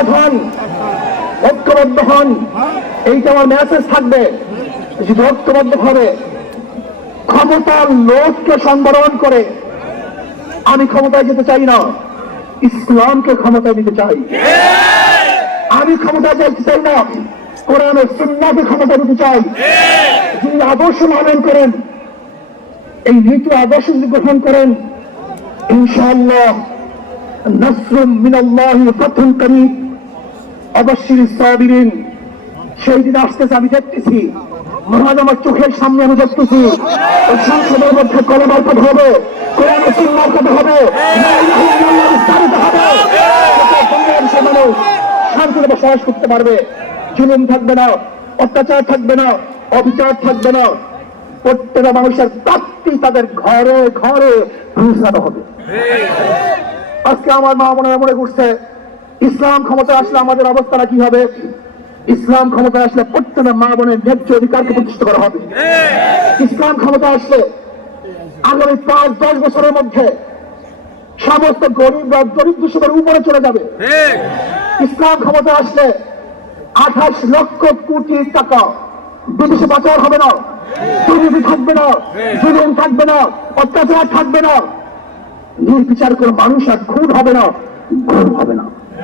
এক হন, ঐক্যবদ্ধ হন। এইটা আমার মেসেজ থাকবে যে ঐক্যবদ্ধ হবে ক্ষমতার লোককে সংবরণ করে আমি ক্ষমতায় যেতে চাই না, ইসলামকে ক্ষমতায় নিতে চাই। আমি ক্ষমতায় যেতে চাই না, কোরআন সুন্নাকে ক্ষমতা দিতে চাই। যিনি আদর্শ লালন করেন, এই নীতি আদর্শ যদি গ্রহণ করেন, ইনশাআল্লাহ, নসরুম মিনাল্লাহি ফাতহুন করিম। অবশ্যই সাবিরিন, সেই দিন আসতেছে আমি দেখতেছি মহাজ আমার চোখের সামনে আমি দেখতেছি সংসদের মধ্যে কলমার কথা হবে, কোরআন ও কথা হবে, শান্তিতে বসবাস করতে পারবে, জুলুম থাকবে না, অত্যাচার থাকবে না, অবিচার থাকবে না, প্রত্যেকটা মানুষের প্রাপ্তি তাদের ঘরে ঘরে পৌঁছানো হবে। আজকে আমার মা মনে মনে করছে ইসলাম ক্ষমতা আসলে আমাদের অবস্থাটা কি হবে? ইসলাম ক্ষমতা আসলে প্রত্যেকটা মা বোনের ন্যায্য অধিকারকে প্রতিষ্ঠা করা হবে। ইসলাম ক্ষমতা আসলে আগামী পাঁচ, দশ বছরের মধ্যে সমস্ত গরিব বা গরিব দূষণের উপরে চলে যাবে। ইসলাম ক্ষমতা আসলে আঠাশ লক্ষ কোটি টাকা বিদেশে পাচার হবে না। দুর্নীতি থাকবে না। জুলুম থাকবে না। অত্যাচার থাকবে না। নির্বিচার করে মানুষ আর খুন হবে না। খুন হবে না।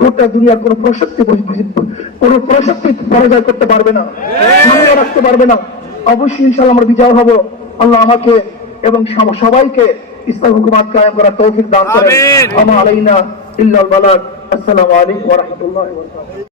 গোটা দুনিয়ার কোন প্রশক্তি কোন প্রশক্তি পরাজয় করতে পারবে না রাখতে পারবে না। অবশ্যই ইনশাল্লাহ আমরা বিজয় হব। আল্লাহ আমাকে এবং সবাইকে ইসলাম হুকুমাত কায়েম করার তৌফিক দান করে আমার আমা আলাইনা ইল্লাল বালাক আসসালামু আলাইকুম ওয়া রাহমাতুল্লাহি ওয়া বারাকাতুহু।